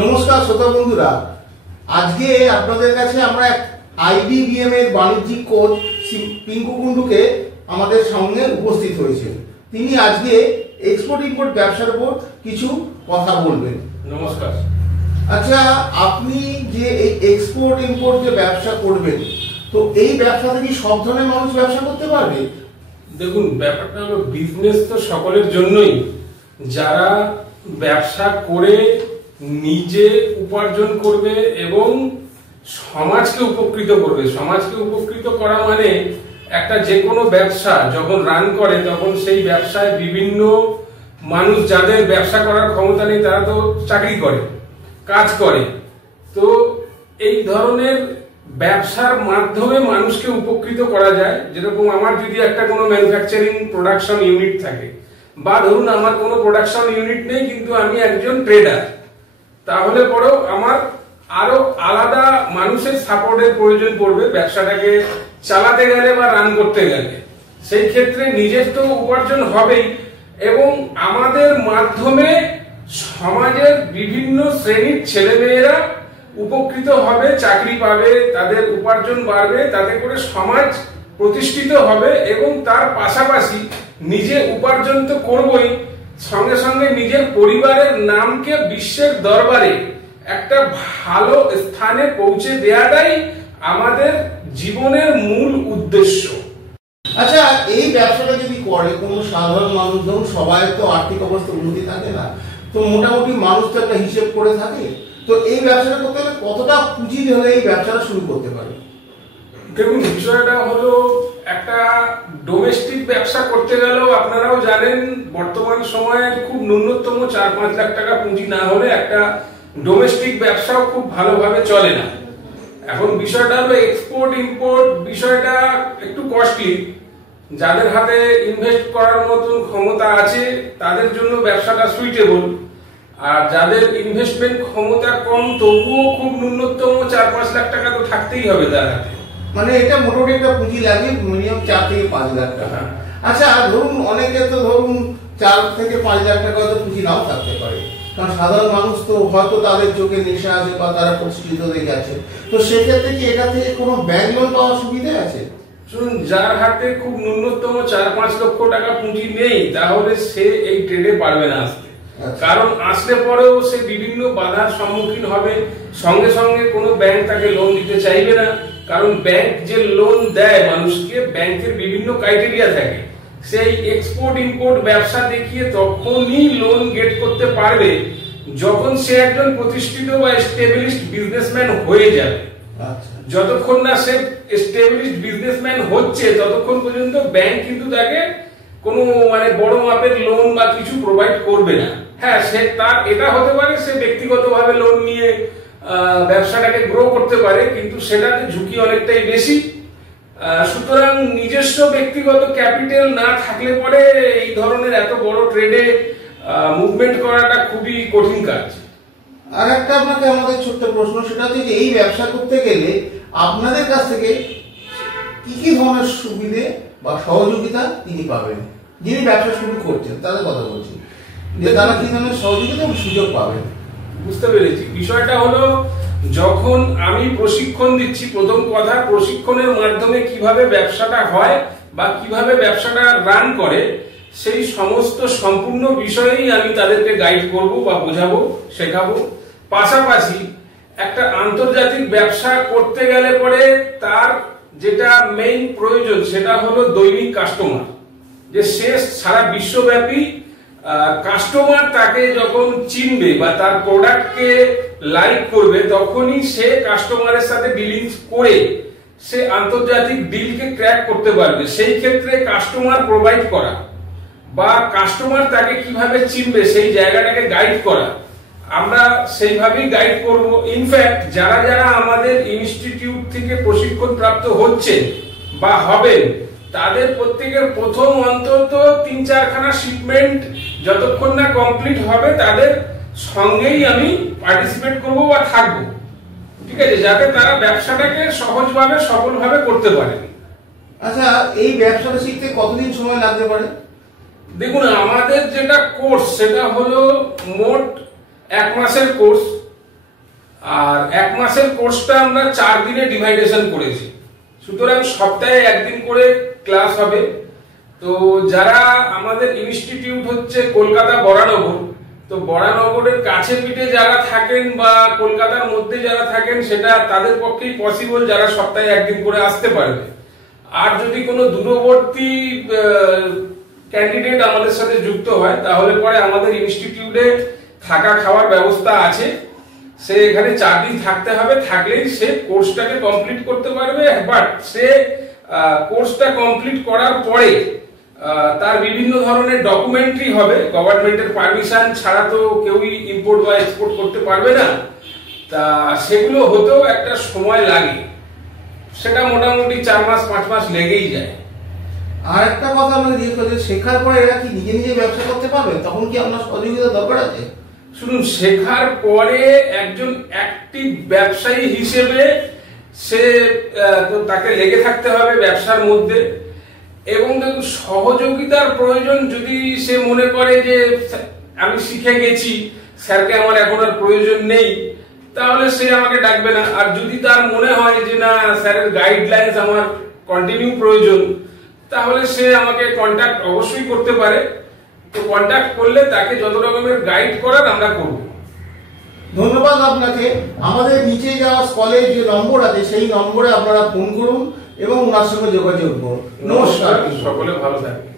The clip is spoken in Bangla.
নমস্কার শ্রোতা বন্ধুরা, আজকে আপনাদের কাছে আমরা আইবিবিএম এর বাণিজ্যিক কোচ পিঙ্কু কুন্ডুকে আমাদের সঙ্গে উপস্থিত হয়েছেন। তিনি আজকে এক্সপোর্ট ইম্পোর্ট ব্যবসার উপর কিছু কথা বলবেন। নমস্কার। আচ্ছা, আপনি যে এই এক্সপোর্ট ইম্পোর্ট যে ব্যবসা করবেন, তো এই ব্যবসাতে কি সব ধরনের মানুষ ব্যবসা করতে পারবে? দেখুন, ব্যাপারটা হলো বিজনেস তো সকলের জন্যই। যারা ব্যবসা করে নিজে উপার্জন করবে এবং সমাজকে উপকৃত করবে। সমাজকে উপকৃত করা মানে একটা যে কোনো ব্যবসা যখন রান করে তখন সেই ব্যবসায় বিভিন্ন মানুষ, যাদের ব্যবসা করার ক্ষমতা নেই তারা তো চাকরি করে, কাজ করে। তো এই ধরনের ব্যবসার মাধ্যমে মানুষকে উপকৃত করা যায়। যেরকম আমার যদি একটা কোনো ম্যানুফ্যাকচারিং প্রোডাকশন ইউনিট থাকে, বা ধরুন আমার কোনো প্রোডাকশন ইউনিট নেই কিন্তু আমি একজন ট্রেডার, তাহলে পরেও আমার আরো আলাদা মানুষের সাপোর্টের প্রয়োজন পড়বে ব্যবসাটাকে চালাতে গেলে বা রান করতে গেলে। সেই ক্ষেত্রে নিজের তো উপার্জন হবেই এবং আমাদের মাধ্যমে সমাজের বিভিন্ন শ্রেণীর ছেলেমেয়েরা উপকৃত হবে, চাকরি পাবে, তাদের উপার্জন বাড়বে, তাতে করে সমাজ প্রতিষ্ঠিত হবে এবং তার পাশাপাশি নিজে উপার্জন তো করবই, সঙ্গে সঙ্গে নিজের পরিবারের নামকে বিশ্বের দরবারে একটা ভালো স্থানে পৌঁছে দেওয়াটাই আমাদের জীবনের মূল উদ্দেশ্য। আচ্ছা, এই ব্যবসাটা যদি করে কোনো সাধারণ মানুষ, ধরুন সবাই তো আর্থিক অবস্থা উন্নতি থাকে না, তো মোটামুটি মানুষ তো একটা হিসেব করে থাকে, তো এই ব্যবসাটা করতে গেলে কতটা পুঁজি হলে এই ব্যবসাটা শুরু করতে পারে? দেখুন, বিষয়টা হলো একটা ডোমেস্টিক ব্যবসা করতে গেলেও আপনারাও জানেন বর্তমান সময়ে খুব ন্যূনতম 4-5 লাখ টাকা পুঁজি না হলে একটা ডোমেস্টিক ব্যবসাও খুব ভালোভাবে চলে না। এখন বিষয়টা হলো এক্সপোর্ট ইম্পোর্ট বিষয়টা একটু কস্টলি। যাদের হাতে ইনভেস্ট করার মতন ক্ষমতা আছে তাদের জন্য ব্যবসাটা সুইটেবল, আর যাদের ইনভেস্টমেন্ট ক্ষমতা কম তবুও খুব ন্যূনতম 4-5 লাখ টাকা তো থাকতেই হবে তার হাতে। মানে এটা মোটামুটি একটা পুঁজি লাগে মিনিমাম 4 থেকে 5 লাখ টাকা। আচ্ছা, ধরুন অনেকে তো ধরুন 4 থেকে 5 লাখ টাকা তো পুঁজি নাও থাকতে পারে, কারণ সাধারণ মানুষ তো হয়তো তাদের চোখে নেশা আছে বা তারা প্রতিষ্ঠিত হয়ে গেছে, তো সেক্ষেত্রে কি এটা থেকে কোনো ব্যাংক লোন পাওয়ার সুবিধা আছে? শুনুন, যার হাতে খুব ন্যূনতম 4-5 লক্ষ টাকা পুঁজি নেই তাহলে সে এই ট্রেডে পারবে না আসতে। কারণ আসলে পরেও সে বিভিন্ন বাধার সম্মুখীন হবে, সঙ্গে সঙ্গে কোনো ব্যাংক তাকে লোন দিতে চাইবে না। কারণ ব্যাংক যে লোন দেয় মানুষকে, ব্যাংকের বিভিন্ন ক্রাইটেরিয়া থাকে। সেই এক্সপোর্ট ইম্পোর্ট ব্যবসা দেখিয়ে তখনই লোন গেট করতে পারবে যখন সে একজন প্রতিষ্ঠিত বা এস্টাবলিশড বিজনেসম্যান হয়ে যাবে। যতক্ষণ না সে এস্টাবলিশড বিজনেসম্যান হচ্ছে ততক্ষণ পর্যন্ত ব্যাংক কিন্তু তাকে কোনো বড় মাপের লোন বা কিছু প্রোভাইড করবে না। হ্যাঁ, সে তার এটা হতে পারে সে ব্যক্তিগতভাবে লোন নিয়ে ব্যবসাটাকে গ্রো করতে পারে, কিন্তু সেটাতে ঝুঁকি অনেকটাই বেশি। সুতরাং নিজস্ব ব্যক্তিগত ক্যাপিটাল না থাকলে পরে এই ধরনের এত বড় ট্রেডে মুভমেন্ট করাটা খুবই কঠিন কাজ। আর একটা আপনাকে আমাদের ছোট্ট প্রশ্ন, সেটা হচ্ছে যে এই ব্যবসা করতে গেলে আপনাদের কাছ থেকে কি কি ধরনের সুবিধে বা সহযোগিতা তিনি পাবেন? যিনি ব্যবসা শুরু করছেন তাদের কথা বলছি, যে তারা কি ধরনের সহযোগিতা এবং সুযোগ পাবেন? বুঝতে পেরেছি। বিষয়টা হলো, যখন আমি প্রশিক্ষণ দিচ্ছি, প্রথম কথা প্রশিক্ষণের মাধ্যমে কিভাবে ব্যবসাটা হয় বা কিভাবে ব্যবসাটা রান করে সেই সমস্ত সম্পূর্ণ বিষয়েই আমি তাদেরকে গাইড করব বা বোঝাবো, শেখাবো। পাশাপাশি একটা আন্তর্জাতিক ব্যবসা করতে গেলে পরে তার যেটা মেইন প্রয়োজন সেটা হলো দৈনিক কাস্টমার। যে সে সারা বিশ্বব্যাপী কাস্টমার তাকে যখন চিনবে বা তার প্রোডাক্টকে লাইক করবে তখনই সে কাস্টমারের সাথে ডিলিংস করে সে আন্তর্জাতিক ডিলকে ক্র্যাক করতে পারবে। সেই ক্ষেত্রে কাস্টমার প্রোভাইড করা বা কাস্টমার তাকে কিভাবে চিনবে সেই জায়গাটাকে গাইড করা, আমরা সেইভাবেই গাইড করব। ইনফ্যাক্ট যারা যারা আমাদের ইনস্টিটিউট থেকে প্রশিক্ষণ প্রাপ্ত হচ্ছে বা হবেন তাদের প্রত্যেকের প্রথম অন্তত 3-4 খানা শিপমেন্ট যতক্ষণ না কমপ্লিট হবে তাদের সঙ্গেই আমি পার্টিসিপেট করব বা থাকবো, ঠিক আছে, যাতে তারা ব্যবসাটাকে সহজভাবে সফলভাবে করতে পারে। আচ্ছা, এই ব্যবসাটা শিখতে কতদিন সময় লাগতে পারে? দেখুন, আমাদের যেটা কোর্স সেটা হলো মোট 1 মাসের কোর্স। আর 1 মাসের কোর্সটা আমরা 4 দিনে ডিভাইডেশন করেছি, সুতরাং সপ্তাহে 1 দিন করে ক্লাস হবে। তো যারা আমাদের ইনস্টিটিউট হচ্ছে কলকাতা বরানগর, তো বরানগরের কাছে পিঠে যারা থাকেন বা কলকাতার মধ্যে যারা থাকেন সেটা তাদের পক্ষেই পসিবল, যারা সপ্তাহে 1 দিন করে আসতে পারবে। আর যদি কোনো দূরবর্তী ক্যান্ডিডেট আমাদের সাথে যুক্ত হয় তাহলে পরে আমাদের ইনস্টিটিউটে থাকা খাওয়ার ব্যবস্থা আছে, সে এখানে 4 দিন থাকতে হবে, থাকলেই সে কোর্সটাকে কমপ্লিট করতে পারবে। বাট সে কোর্সটা কমপ্লিট করার পরে তার বিভিন্ন ধরনের ডকুমেন্টারি হবে, গভর্নমেন্টের পারমিশন ছাড়া তো কেউই ইম্পোর্ট বা এক্সপোর্ট করতে পারবে না, তা সেগুলো হতেও একটা সময় লাগে, সেটা মোটামুটি 4 মাস 5 মাস লেগেই যায়। আর একটা কথা আমরা জিজ্ঞেস করছি, শেখার পরে এরা কি নিজে নিজে ব্যবসা করতে পারবে? তখন কি আপনার সহযোগিতা দরকার আছে? শুনুন, শেখার পরে একজন অ্যাক্টিভ ব্যবসায়ী হিসেবে সে তাকে লেগে থাকতে হবে ব্যবসার মধ্যে, এবং দেখুন সহযোগিতার প্রয়োজন যদি সে মনে করে যে আমি শিখে গেছি, স্যারকে আমার এখন আর প্রয়োজন নেই, তাহলে সে আমাকে ডাকবে না। আর যদি তার মনে হয় যে না, স্যারের গাইডলাইন্স আমার কন্টিনিউ প্রয়োজন, তাহলে সে আমাকে কন্ট্যাক্ট অবশ্যই করতে পারে। তো কন্ট্যাক্ট করলে তাকে যত রকমের গাইড করার আমরা করব। ধন্যবাদ আপনাকে। আমাদের নিচে যাওয়া স্কলের যে নম্বর আছে সেই নম্বরে আপনারা ফোন করুন এবং ওনার সঙ্গে যোগাযোগ করুন। নমস্কার। সকলে ভালো থাকবেন।